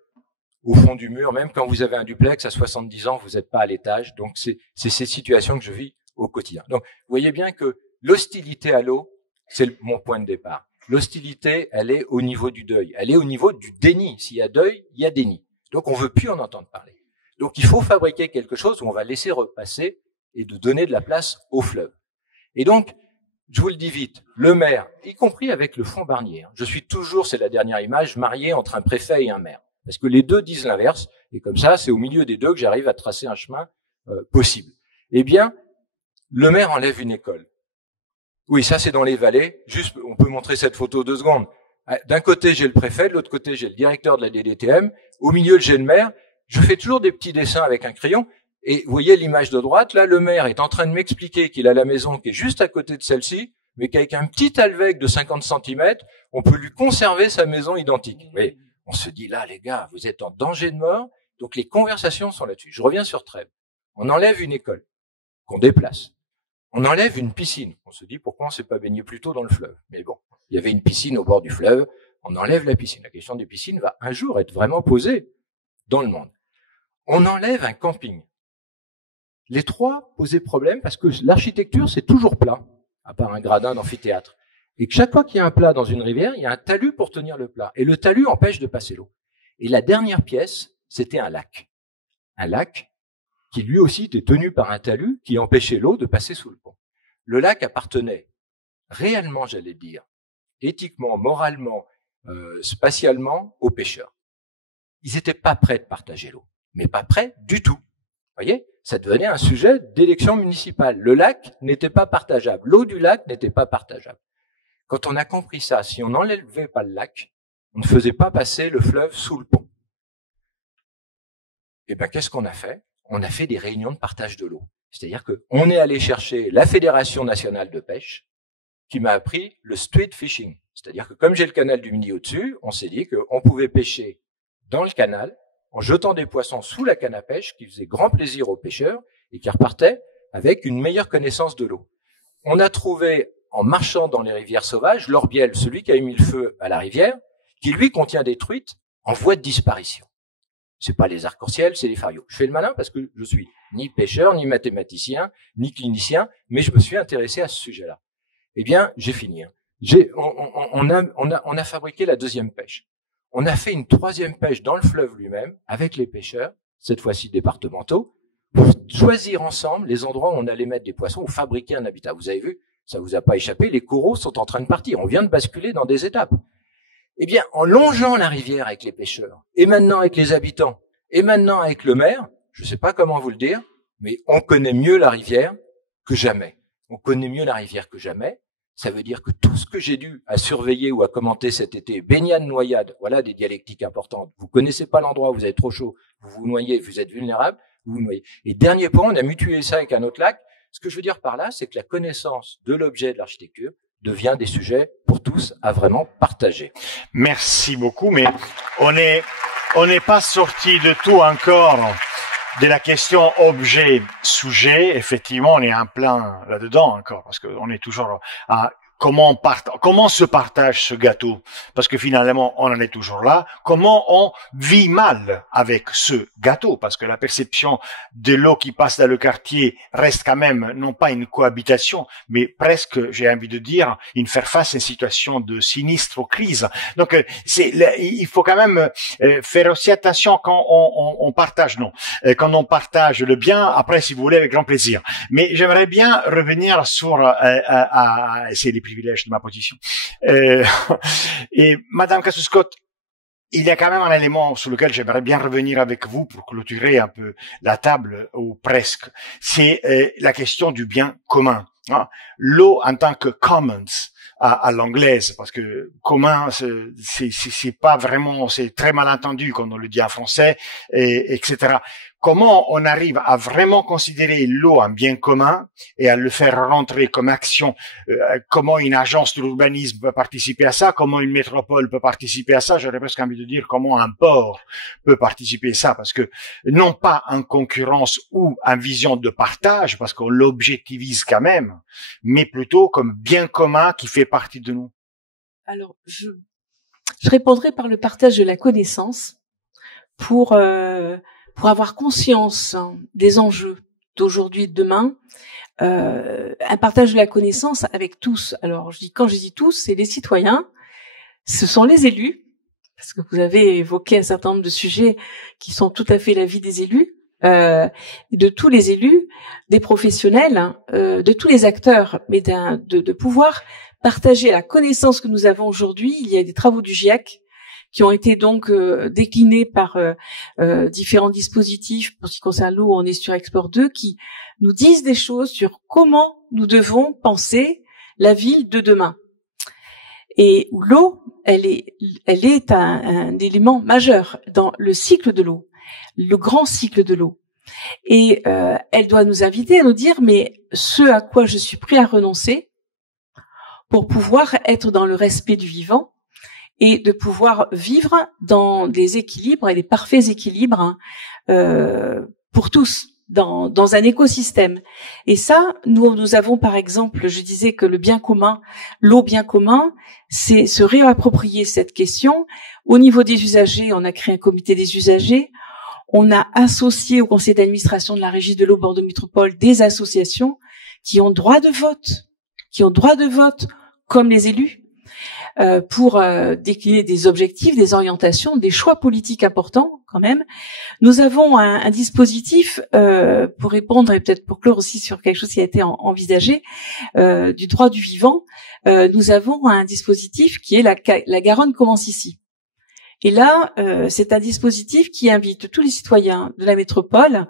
au fond du mur, même quand vous avez un duplex à 70 ans, vous n'êtes pas à l'étage. Donc, c'est ces situations que je vis au quotidien. Donc, vous voyez bien que l'hostilité à l'eau, c'est mon point de départ. L'hostilité, elle est au niveau du deuil. Elle est au niveau du déni. S'il y a deuil, il y a déni. Donc, on veut plus en entendre parler. Donc, il faut fabriquer quelque chose où on va laisser repasser et de donner de la place au fleuve. Et donc, je vous le dis vite, le maire, y compris avec le fonds Barnier, je suis toujours, c'est la dernière image, marié entre un préfet et un maire. Parce que les deux disent l'inverse, et comme ça, c'est au milieu des deux que j'arrive à tracer un chemin possible. Eh bien, le maire enlève une école. Oui, ça c'est dans les vallées. Juste, on peut montrer cette photo 2 secondes. D'un côté, j'ai le préfet, de l'autre côté, j'ai le directeur de la DDTM, au milieu, j'ai le maire. Je fais toujours des petits dessins avec un crayon. Et vous voyez l'image de droite, là, le maire est en train de m'expliquer qu'il a la maison qui est juste à côté de celle-ci, mais qu'avec un petit Alvec de 50 cm, on peut lui conserver sa maison identique. Mais on se dit, là, les gars, vous êtes en danger de mort. Donc, les conversations sont là-dessus. Je reviens sur Trèbes. On enlève une école qu'on déplace. On enlève une piscine. On se dit, pourquoi on s'est pas baigné plus tôt dans le fleuve? Mais bon, il y avait une piscine au bord du fleuve. On enlève la piscine. La question des piscines va un jour être vraiment posée dans le monde. On enlève un camping. Les trois posaient problème parce que l'architecture, c'est toujours plat, à part un gradin d'amphithéâtre. Et que chaque fois qu'il y a un plat dans une rivière, il y a un talus pour tenir le plat. Et le talus empêche de passer l'eau. Et la dernière pièce, c'était un lac. Un lac qui lui aussi était tenu par un talus qui empêchait l'eau de passer sous le pont. Le lac appartenait réellement, j'allais dire, éthiquement, moralement, spatialement, aux pêcheurs. Ils n'étaient pas prêts de partager l'eau, mais pas prêts du tout. Vous voyez, ça devenait un sujet d'élection municipale. Le lac n'était pas partageable, l'eau du lac n'était pas partageable. Quand on a compris ça, si on n'enlevait pas le lac, on ne faisait pas passer le fleuve sous le pont. Eh ben, qu'est-ce qu'on a fait? On a fait des réunions de partage de l'eau. C'est-à-dire qu'on est allé chercher la Fédération nationale de pêche qui m'a appris le street fishing. C'est-à-dire que comme j'ai le canal du Midi au-dessus, on s'est dit qu'on pouvait pêcher dans le canal en jetant des poissons sous la canne à pêche qui faisait grand plaisir aux pêcheurs et qui repartaient avec une meilleure connaissance de l'eau. On a trouvé, en marchant dans les rivières sauvages, l'orbiel, celui qui a mis le feu à la rivière, qui lui contient des truites en voie de disparition. C'est pas les arcs-en-ciel, c'est les fariots. Je fais le malin parce que je suis ni pêcheur, ni mathématicien, ni clinicien, mais je me suis intéressé à ce sujet-là. Eh bien, j'ai fini. On a fabriqué la deuxième pêche. On a fait une troisième pêche dans le fleuve lui-même, avec les pêcheurs, cette fois-ci départementaux, pour choisir ensemble les endroits où on allait mettre des poissons ou fabriquer un habitat. Vous avez vu, ça vous a pas échappé, les coraux sont en train de partir. On vient de basculer dans des étapes. Eh bien, en longeant la rivière avec les pêcheurs, et maintenant avec les habitants, et maintenant avec le maire, je ne sais pas comment vous le dire, mais on connaît mieux la rivière que jamais. On connaît mieux la rivière que jamais. Ça veut dire que tout ce que j'ai dû à surveiller ou à commenter cet été, baignade, noyade, voilà des dialectiques importantes. Vous connaissez pas l'endroit, vous êtes trop chaud, vous vous noyez, vous êtes vulnérable, vous vous noyez. Et dernier point, on a mutué ça avec un autre lac. Ce que je veux dire par là, c'est que la connaissance de l'objet de l'architecture devient des sujets pour tous à vraiment partager. Merci beaucoup, mais on n'est pas sorti de tout encore de la question objet-sujet. Effectivement, on est en plein là-dedans encore, parce qu'on est toujours à comment se partage ce gâteau? Parce que finalement, on en est toujours là. Comment on vit mal avec ce gâteau? Parce que la perception de l'eau qui passe dans le quartier reste quand même, non pas une cohabitation, mais presque, j'ai envie de dire, une faire face à une situation de sinistre, aux crises. Donc, il faut quand même faire aussi attention quand on partage, non. Quand on partage le bien, après, si vous voulez, avec grand plaisir. Mais j'aimerais bien revenir sur, c'est les privilèges de ma position. Et Madame Cassou-Scott, il y a quand même un élément sur lequel j'aimerais bien revenir avec vous pour clôturer un peu la table, ou presque. C'est la question du bien commun. Hein. L'eau en tant que commons à l'anglaise, parce que commun, c'est pas vraiment, c'est très mal entendu quand on le dit en français, etc. Comment on arrive à vraiment considérer l'eau un bien commun et à le faire rentrer comme action? Comment une agence de l'urbanisme peut participer à ça? Comment une métropole peut participer à ça? J'aurais presque envie de dire comment un port peut participer à ça, parce que non pas en concurrence ou en vision de partage, parce qu'on l'objectivise quand même, mais plutôt comme bien commun qui fait partie de nous. Alors, je répondrai par le partage de la connaissance pour avoir conscience des enjeux d'aujourd'hui et de demain, un partage de la connaissance avec tous. Alors, quand je dis tous, c'est les citoyens, ce sont les élus, parce que vous avez évoqué un certain nombre de sujets qui sont tout à fait la vie des élus, de tous les élus, des professionnels, de tous les acteurs, mais de pouvoir partager la connaissance que nous avons aujourd'hui. Il y a des travaux du GIEC qui ont été donc déclinés par différents dispositifs pour ce qui concerne l'eau. On est sur Explore 2 qui nous disent des choses sur comment nous devons penser la ville de demain. et où l'eau, elle est un élément majeur dans le cycle de l'eau, le grand cycle de l'eau. Et elle doit nous inviter à nous dire, mais ce à quoi je suis prêt à renoncer pour pouvoir être dans le respect du vivant et de pouvoir vivre dans des équilibres et des parfaits équilibres pour tous, dans un écosystème. Et ça, nous avons par exemple, je disais que le bien commun, l'eau bien commun, c'est se réapproprier cette question. Au niveau des usagers, on a créé un comité des usagers. On a associé au conseil d'administration de la Régie de l'eau Bordeaux Métropole des associations qui ont droit de vote, comme les élus, pour décliner des objectifs, des orientations, des choix politiques importants quand même. Nous avons un dispositif pour répondre et peut-être pour clore aussi sur quelque chose qui a été envisagé du droit du vivant. Nous avons un dispositif qui est la Garonne commence ici. Et là, c'est un dispositif qui invite tous les citoyens de la métropole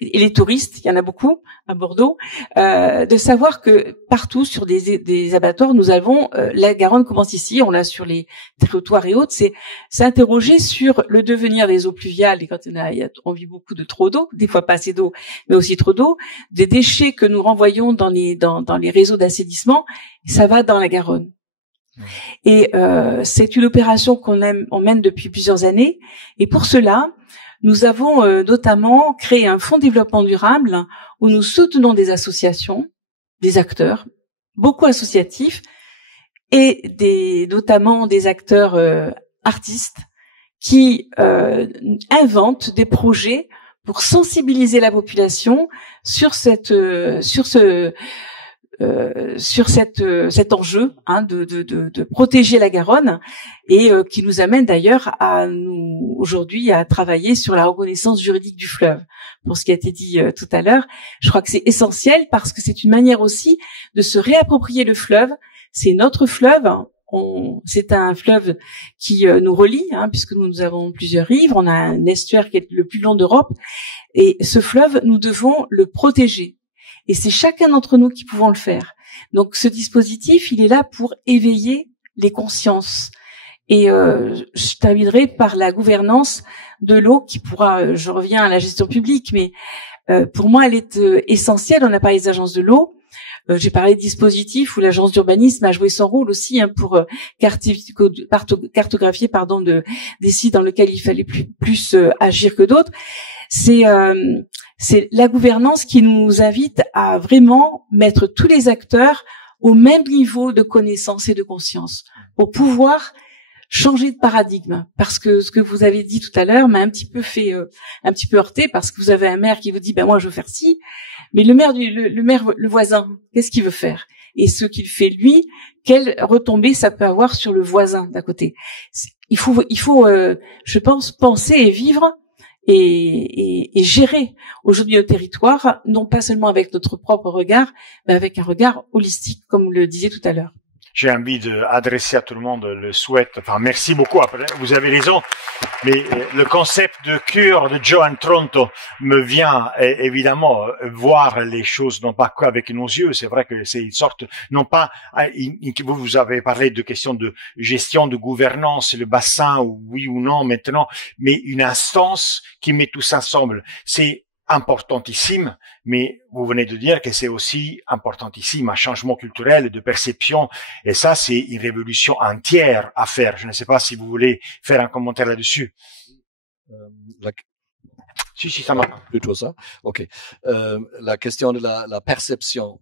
et les touristes, il y en a beaucoup à Bordeaux, de savoir que partout sur des abattoirs, nous avons la Garonne commence ici, on l'a sur les territoires et autres, c'est s'interroger sur le devenir des eaux pluviales, et quand on vit beaucoup de trop d'eau, des fois pas assez d'eau, mais aussi trop d'eau, des déchets que nous renvoyons dans les réseaux d'assainissement, ça va dans la Garonne. Et c'est une opération on mène depuis plusieurs années, et pour cela, nous avons notamment créé un fonds de développement durable où nous soutenons des associations, des acteurs, beaucoup associatifs, et notamment des acteurs artistes qui inventent des projets pour sensibiliser la population sur cet enjeu de protéger la Garonne et qui nous amène d'ailleurs aujourd'hui à travailler sur la reconnaissance juridique du fleuve. Pour ce qui a été dit tout à l'heure, je crois que c'est essentiel parce que c'est une manière aussi de se réapproprier le fleuve. C'est notre fleuve. C'est un fleuve qui nous relie, puisque nous avons plusieurs rives. On a un estuaire qui est le plus long d'Europe. Et ce fleuve, nous devons le protéger. Et c'est chacun d'entre nous qui pouvons le faire. Donc ce dispositif, il est là pour éveiller les consciences. Et je terminerai par la gouvernance de l'eau qui pourra, je reviens à la gestion publique, mais pour moi elle est essentielle. On a parlé des agences de l'eau, j'ai parlé de dispositifs où l'agence d'urbanisme a joué son rôle aussi pour cartographier des sites dans lesquels il fallait plus agir que d'autres. C'est la gouvernance qui nous invite à vraiment mettre tous les acteurs au même niveau de connaissance et de conscience pour pouvoir changer de paradigme. Parce que ce que vous avez dit tout à l'heure m'a un petit peu heurté parce que vous avez un maire qui vous dit moi je veux faire ci, mais le voisin, qu'est-ce qu'il veut faire? Et ce qu'il fait lui, quelle retombée ça peut avoir sur le voisin d'à côté? Il faut je pense penser et vivre et gérer aujourd'hui nos territoires, non pas seulement avec notre propre regard, mais avec un regard holistique, comme le disait tout à l'heure. J'ai envie d'adresser à tout le monde le souhait. Enfin, merci beaucoup. Après, vous avez raison. Mais le concept de cure de Joan Tronto me vient évidemment voir les choses non pas qu'avec nos yeux. C'est vrai que c'est une sorte, non pas, vous avez parlé de questions de gestion, de gouvernance, le bassin, oui ou non maintenant, mais une instance qui met tout ça ensemble. C'est importantissime, mais vous venez de dire que c'est aussi importantissime un changement culturel de perception, et ça c'est une révolution entière à faire. Je ne sais pas si vous voulez faire un commentaire là-dessus. Si, ça marche. Plutôt ça. Ok. La question de la perception,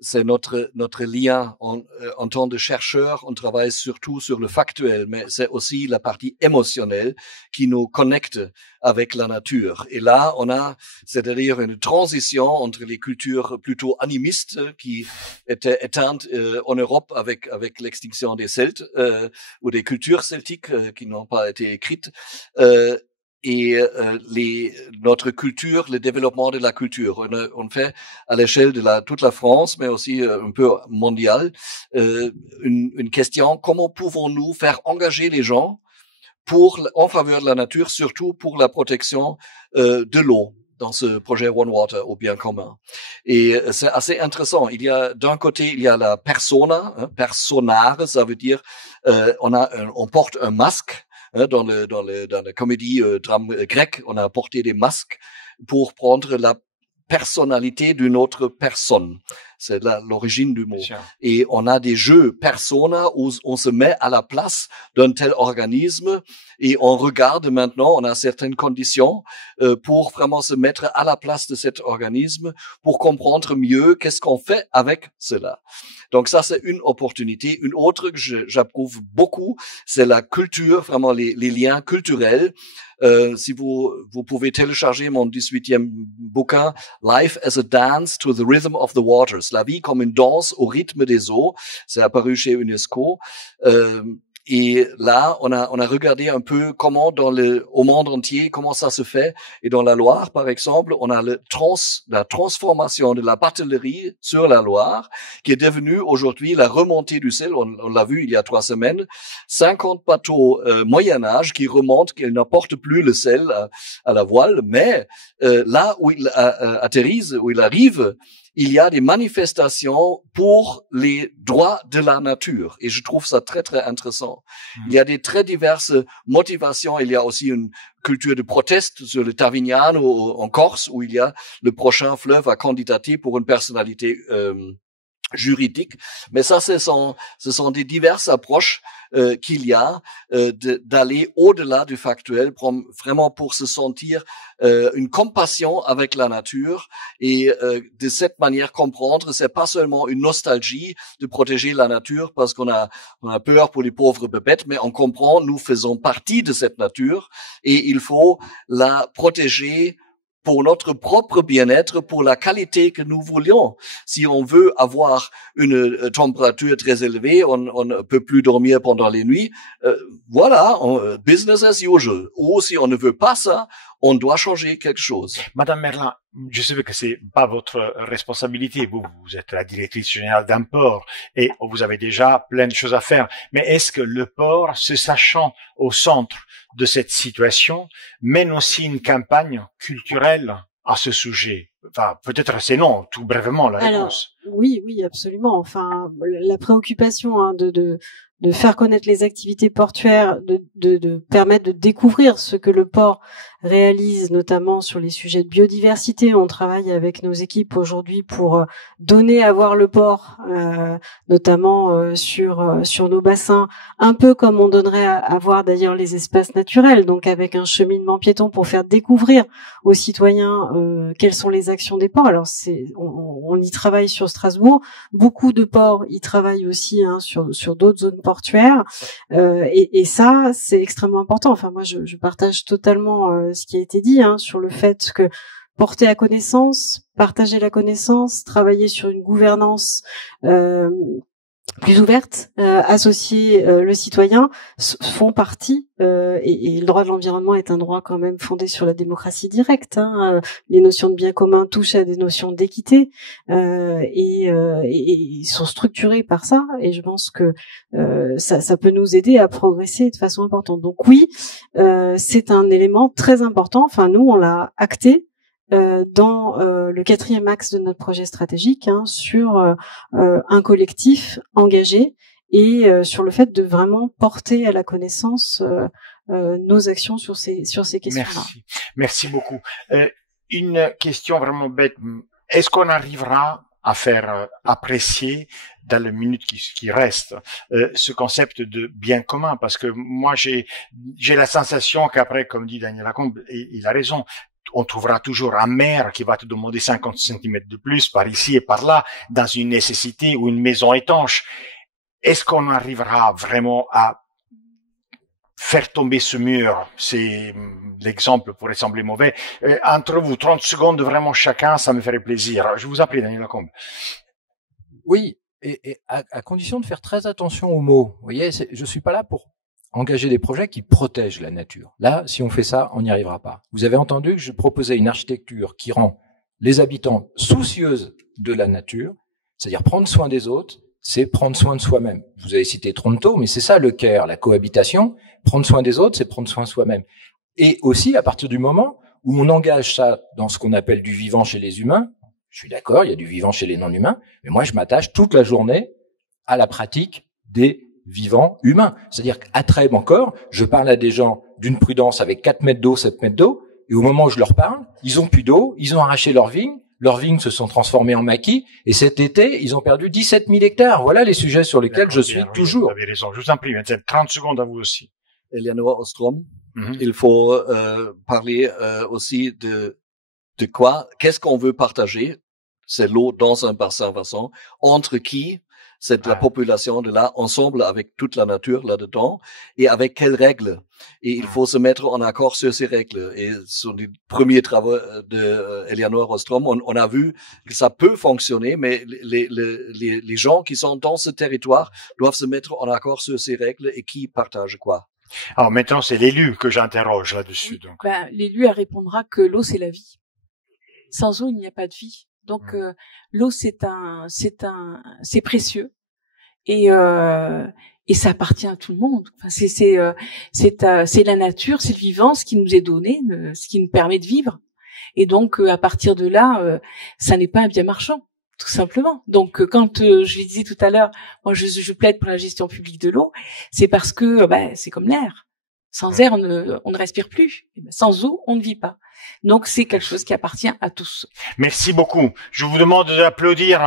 c'est notre lien en tant que chercheur. On travaille surtout sur le factuel, mais c'est aussi la partie émotionnelle qui nous connecte avec la nature. Et là, on a, c'est-à-dire une transition entre les cultures plutôt animistes qui étaient éteintes en Europe avec l'extinction des Celtes ou des cultures celtiques qui n'ont pas été écrites. Et notre culture, le développement de la culture. On fait à l'échelle de toute la France, mais aussi un peu mondiale, une question: comment pouvons-nous faire engager les gens en faveur de la nature, surtout pour la protection de l'eau? dans ce projet One Water au bien commun. Et c'est assez intéressant. Il y a d'un côté, il y a la persona, personare, ça veut dire on porte un masque. Dans la comédie drame grec, on a porté des masques pour prendre la personnalité d'une autre personne. C'est l'origine du mot. Et on a des jeux persona où on se met à la place d'un tel organisme et on regarde maintenant, on a certaines conditions pour vraiment se mettre à la place de cet organisme pour comprendre mieux qu'est-ce qu'on fait avec cela. Donc ça, c'est une opportunité. Une autre que j'approuve beaucoup, c'est la culture, vraiment les liens culturels. Si vous pouvez télécharger mon 18e bouquin, Life as a Dance to the Rhythm of the Waters, la vie comme une danse au rythme des eaux, c'est apparu chez UNESCO. Et là, on a regardé un peu comment au monde entier, comment ça se fait. Et dans la Loire, par exemple, on a la transformation de la batellerie sur la Loire, qui est devenue aujourd'hui la remontée du sel. On l'a vu il y a 3 semaines. 50 bateaux Moyen-Âge qui remontent, qui n'apportent plus le sel à la voile. Mais là où il atterrisse, où il arrive, il y a des manifestations pour les droits de la nature. Et je trouve ça très, très intéressant. Il y a des très diverses motivations. Il y a aussi une culture de proteste sur le Tavignano en Corse, où il y a le prochain fleuve à candidater pour une personnalité juridique. Mais ça, ce sont des diverses approches qu'il y a d'aller au-delà du factuel, vraiment pour se sentir une compassion avec la nature et de cette manière comprendre, c'est pas seulement une nostalgie de protéger la nature parce qu'on a peur pour les pauvres bébêtes, mais on comprend, nous faisons partie de cette nature et il faut la protéger pour notre propre bien-être, pour la qualité que nous voulions. Si on veut avoir une température très élevée, on ne peut plus dormir pendant les nuits. Voilà, business as usual. Ou si on ne veut pas ça, on doit changer quelque chose. Madame Merlin, je sais que c'est pas votre responsabilité. Vous êtes la directrice générale d'un port et vous avez déjà plein de choses à faire. Mais est-ce que le port, se sachant au centre de cette situation, mène aussi une campagne culturelle à ce sujet? Enfin, peut-être c'est non, tout brièvement la réponse. Oui, absolument. Enfin, la préoccupation de faire connaître les activités portuaires, de permettre de découvrir ce que le port réalise, notamment sur les sujets de biodiversité. On travaille avec nos équipes aujourd'hui pour donner à voir le port, notamment sur nos bassins, un peu comme on donnerait à voir d'ailleurs les espaces naturels, donc avec un cheminement piéton pour faire découvrir aux citoyens quelles sont les actions des ports. Alors on y travaille sur Strasbourg, beaucoup de ports y travaillent aussi sur d'autres zones portuaires, et ça c'est extrêmement important. Enfin moi je partage totalement ce qui a été dit sur le fait que porter à connaissance, partager la connaissance, travailler sur une gouvernance plus ouverte, associer le citoyen, font partie, et le droit de l'environnement est un droit quand même fondé sur la démocratie directe. Les notions de bien commun touchent à des notions d'équité, et sont structurées par ça, et je pense que ça peut nous aider à progresser de façon importante. Donc oui, c'est un élément très important. Enfin, nous, on l'a acté dans le 4e axe de notre projet stratégique, sur un collectif engagé et sur le fait de vraiment porter à la connaissance nos actions sur ces questions-là. Merci beaucoup. Une question vraiment bête. Est-ce qu'on arrivera à faire apprécier dans les minutes qui restent ce concept de bien commun? Parce que moi, j'ai la sensation qu'après, comme dit Daniel Lacombe, il a raison, on trouvera toujours un maire qui va te demander 50 centimètres de plus par ici et par là, dans une nécessité ou une maison étanche. Est-ce qu'on arrivera vraiment à faire tomber ce mur? C'est l'exemple pourrait sembler mauvais. Entre vous, 30 secondes vraiment chacun, ça me ferait plaisir. Je vous en prie, Daniel Lacombe. Oui, et à condition de faire très attention aux mots. Vous voyez, je suis pas là pour engager des projets qui protègent la nature. Là, si on fait ça, on n'y arrivera pas. Vous avez entendu que je proposais une architecture qui rend les habitants soucieuses de la nature, c'est-à-dire prendre soin des autres, c'est prendre soin de soi-même. Vous avez cité Tronto, mais c'est ça le care, la cohabitation. Prendre soin des autres, c'est prendre soin de soi-même. Et aussi, à partir du moment où on engage ça dans ce qu'on appelle du vivant chez les humains. Je suis d'accord, il y a du vivant chez les non-humains, mais moi je m'attache toute la journée à la pratique des vivants humains. C'est-à-dire qu'à Trèbes encore, je parle à des gens d'une prudence avec 4 mètres d'eau, 7 mètres d'eau, et au moment où je leur parle, ils ont plus d'eau, ils ont arraché leurs vignes se sont transformées en maquis, et cet été, ils ont perdu 17 000 hectares. Voilà les sujets sur lesquels je suis toujours. Vous avez raison. Je vous en prie, 30 secondes à vous aussi. Eleanor Ostrom, il faut parler aussi de quoi, qu'est-ce qu'on veut partager, c'est l'eau dans un bassin versant, entre qui, c'est la population de là, ensemble avec toute la nature là-dedans, et avec quelles règles. Et il faut se mettre en accord sur ces règles. Et sur les premiers travaux de Eleanor Ostrom, on a vu que ça peut fonctionner, mais les gens qui sont dans ce territoire doivent se mettre en accord sur ces règles et qui partagent quoi. Alors maintenant, c'est l'élu que j'interroge là-dessus. Donc, l'élu répondra que l'eau, c'est la vie. Sans eau, il n'y a pas de vie. Donc l'eau, c'est précieux et ça appartient à tout le monde. Enfin, c'est la nature, c'est le vivant, ce qui nous est donné, ce qui nous permet de vivre. Et donc à partir de là, ça n'est pas un bien marchand, tout simplement. Donc quand je le disais tout à l'heure, moi je plaide pour la gestion publique de l'eau, c'est parce que c'est comme l'air. Sans air, on ne respire plus. Sans eau, on ne vit pas. Donc c'est quelque chose qui appartient à tous. Merci beaucoup. Je vous demande d'applaudir